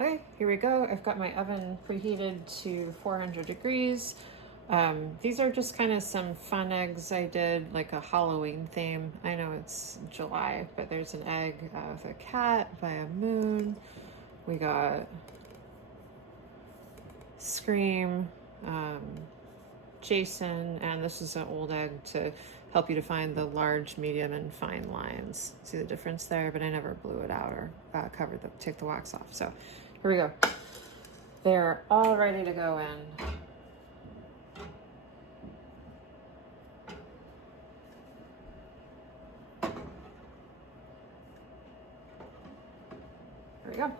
Okay, here we go. I've got my oven preheated to 400 degrees. These are just kind of some fun eggs I did, like a Halloween theme. I know it's July, but there's an egg with a cat by a moon. We got Scream, Jason, and this is an old egg to help you to find the large, medium, and fine lines. See the difference there? But I never blew it out or take the wax off. So here we go. They're all ready to go in. There we go.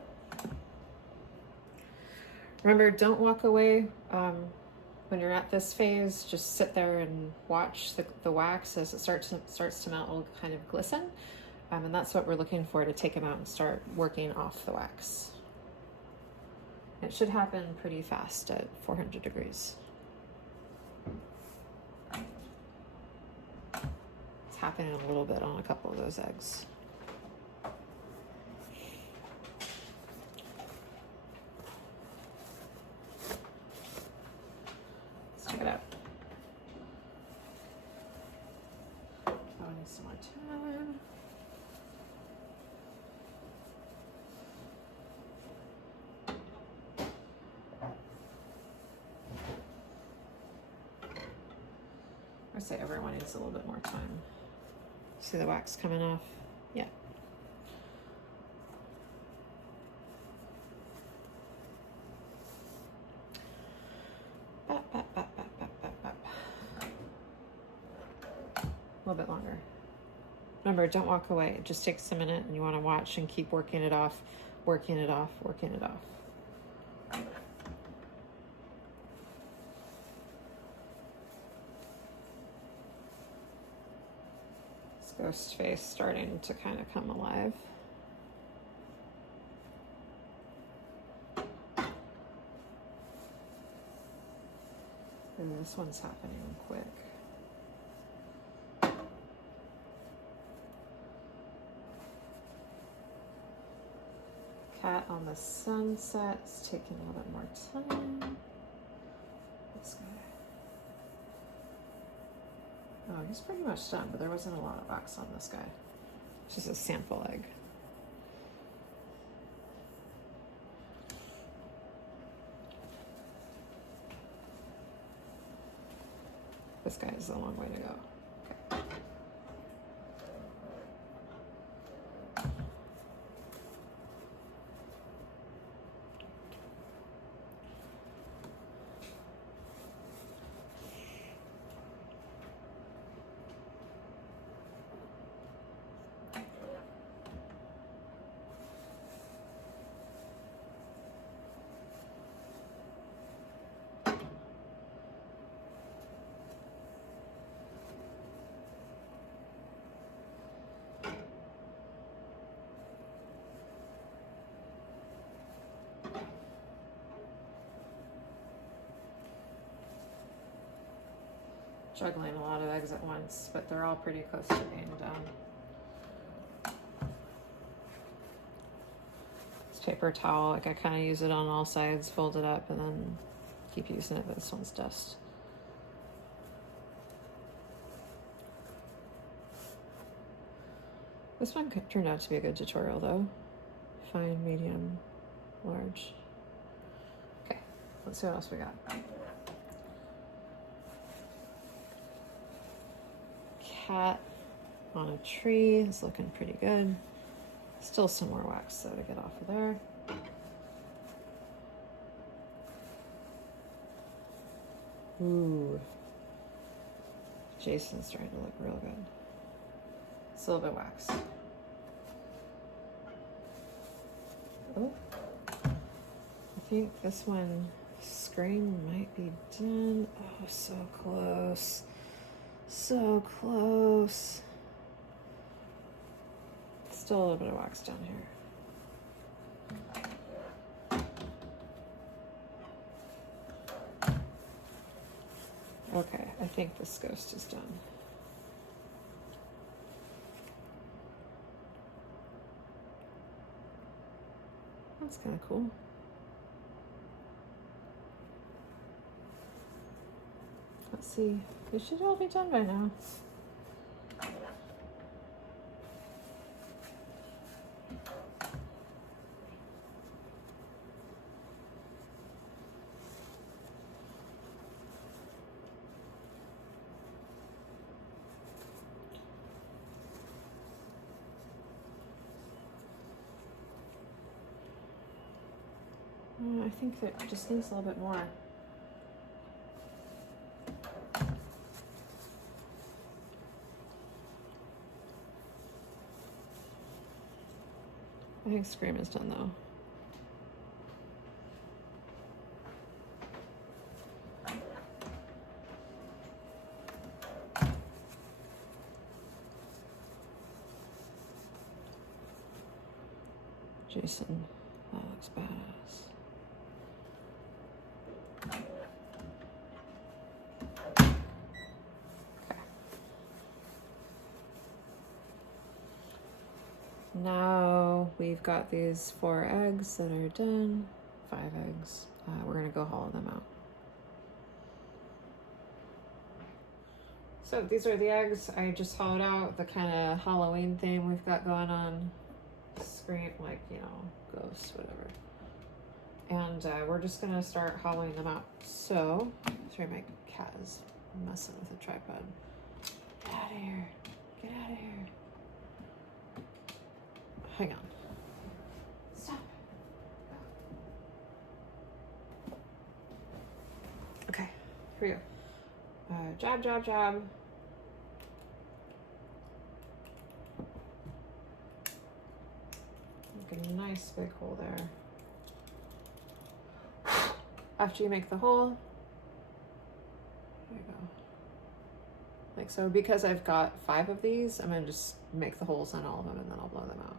Remember, don't walk away when you're at this phase. Just sit there and watch the wax as it starts to melt. It'll kind of glisten, and that's what we're looking for to take them out and start working off the wax. It should happen pretty fast at 400 degrees. It's happening a little bit on a couple of those eggs. Check it out. Oh, I need some more time. I say everyone needs a little bit more time. See the wax coming off? Yeah. A little bit longer. Remember, don't walk away. It just takes a minute and you want to watch and keep working it off, working it off, working it off. This ghost face starting to kind of come alive. And this one's happening quick. Cat on the sunset is taking a little bit more time. This guy. Oh, he's pretty much done, but there wasn't a lot of wax on this guy. It's just a sample egg. This guy is a long way to go. Okay. Juggling a lot of eggs at once, but they're all pretty close to being done. This paper towel, like I kind of use it on all sides, fold it up, and then keep using it, but this one's dust. This one turned out to be a good tutorial though. Fine, medium, large. Okay, let's see what else we got. Cat on a tree is looking pretty good. Still some more wax though to get off of there. Ooh, Jason's starting to look real good. Still a bit of wax. Oh, I think this one, Scream, might be done. Oh, so close. So close. Still a little bit of wax down here. Okay, I think this ghost is done. That's kind of cool. see. They should all be done by now. I think that it just needs a little bit more. I think Scream is done though. Jason, that looks badass. Now we've got these 4 eggs that are done, 5 eggs. We're gonna go hollow them out. So these are the eggs I just hollowed out, the kind of Halloween theme we've got going on. Scream, like, you know, ghosts, whatever. And we're just gonna start hollowing them out. So, sorry, my cat is messing with the tripod. Get out of here, get out of here. Hang on. Stop. Okay, here we go. Jab, jab, jab. Make a nice big hole there. After you make the hole, there you go. Like so, because I've got 5 of these, I'm gonna just make the holes in all of them and then I'll blow them out.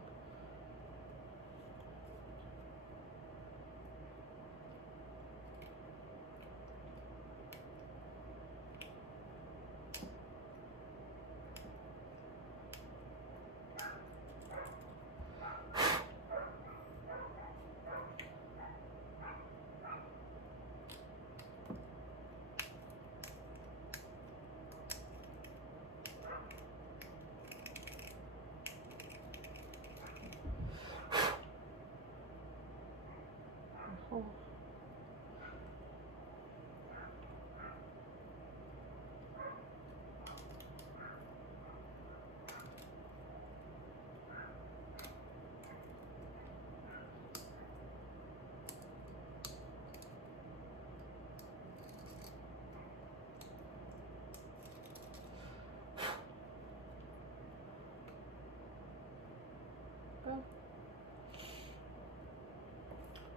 Oh.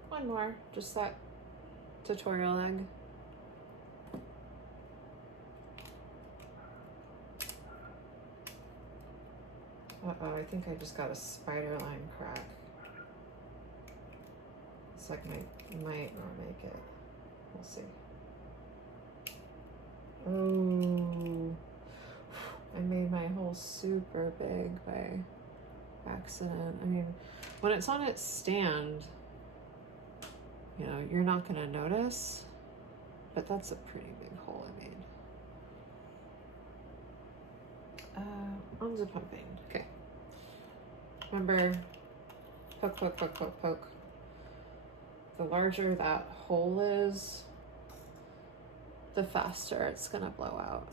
One more, just that tutorial egg. Uh-oh, I think I just got a spider line crack. It's like might not make it. We'll see. Oh, I made my hole super big by accident. I mean, when it's on its stand, you know, you're not gonna notice, but that's a pretty big hole I made. On the pumping, okay. Remember, poke, poke, poke, poke, poke. The larger that hole is, the faster it's gonna blow out.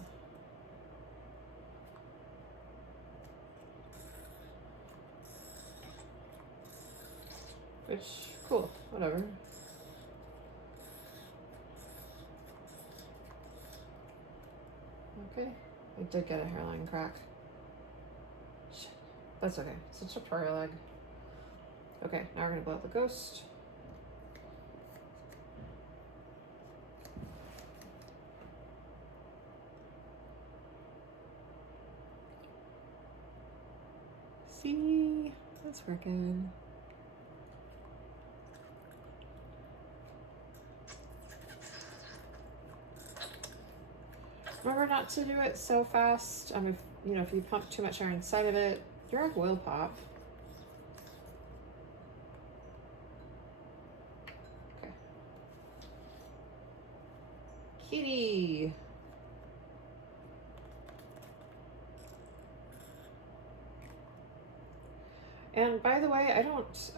Which, cool, whatever. Okay, I did get a hairline crack. Shit, that's okay, it's a tutorial egg. Okay, now we're gonna blow out the ghost. See, that's working. Remember not to do it so fast. If you know, if you pump too much air inside of it, your egg will pop. Okay. Kitty. And by the way, I don't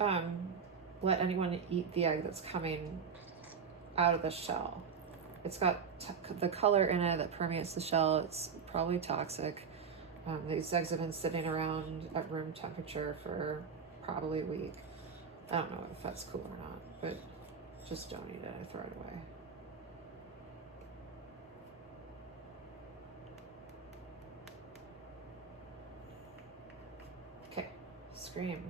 let anyone eat the egg that's coming out of the shell. It's got the color in it that permeates the shell. It's probably toxic. These eggs have been sitting around at room temperature for probably a week. I don't know if that's cool or not, but just don't eat it. I throw it away. Okay, scream.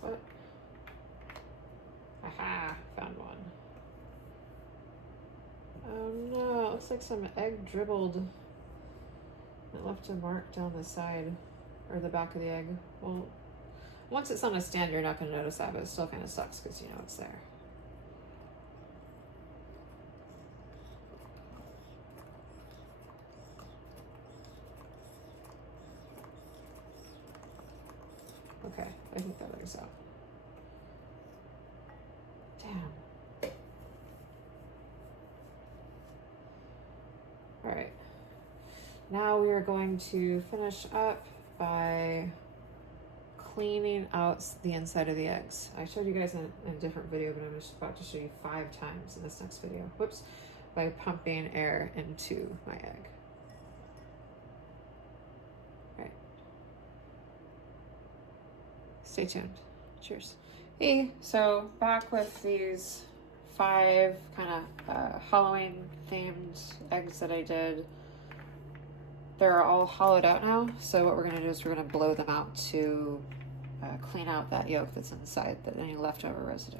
What? Aha, found one. Oh no, it looks like some egg dribbled. It left a mark down the side, or the back of the egg. Well, once it's on a stand, you're not going to notice that, but it still kind of sucks because you know it's there. Okay, I think that eggs out. Damn. All right. Now we are going to finish up by cleaning out the inside of the eggs. I showed you guys in a different video, but I'm just about to show you 5 times in this next video. Whoops. By pumping air into my egg. Right. Stay tuned. Cheers. Hey, so back with these 5 kind of Halloween themed eggs that I did. They're all hollowed out now, so what we're going to do is we're going to blow them out to clean out that yolk that's inside, any leftover residue.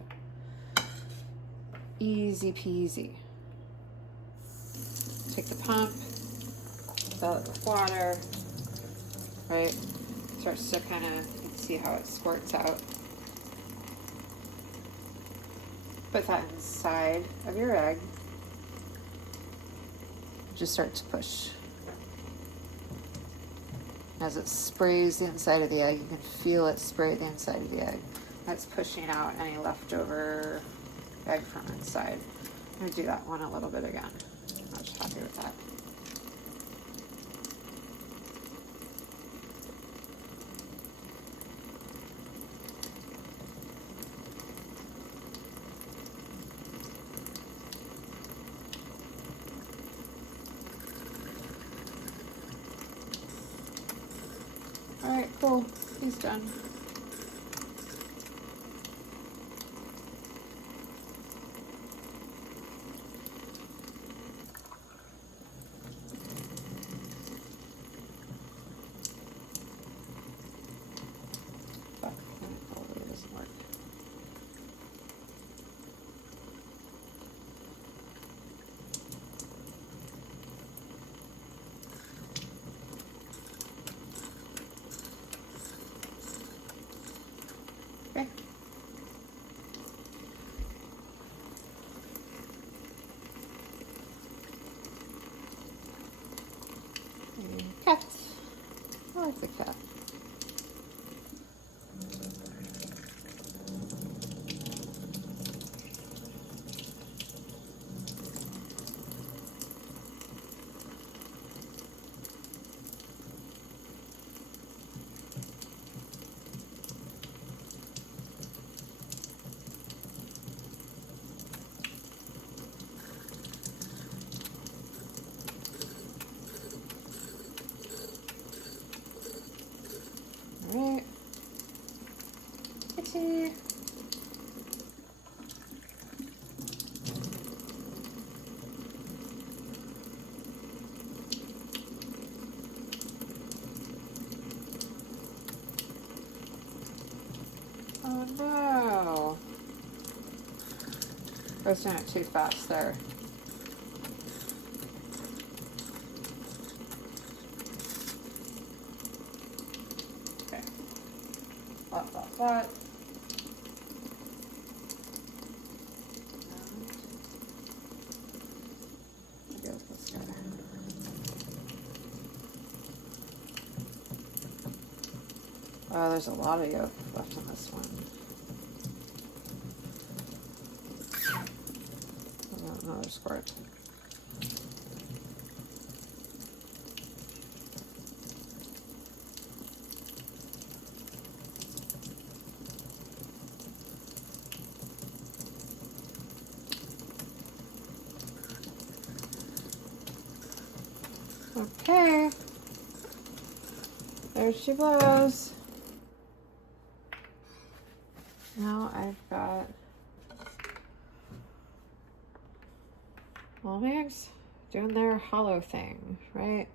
Easy peasy. Take the pump, fill it with water, right? Starts to kind of, you can see how it squirts out. Put that inside of your egg. Just start to push. As it sprays the inside of the egg, you can feel it spray the inside of the egg. That's pushing out any leftover egg from inside. I'm going to do that one a little bit again. I'm just happy with that. All right, cool. He's done. Fuck, it probably doesn't work. Okay. Cat. I like the cat. Alright. Kitty. Oh no. I was doing it too fast there. What? Oh, there's a lot of yolk left on this one. Another squirt. Okay. There she blows. Now I've got all my eggs doing their hollow thing, right?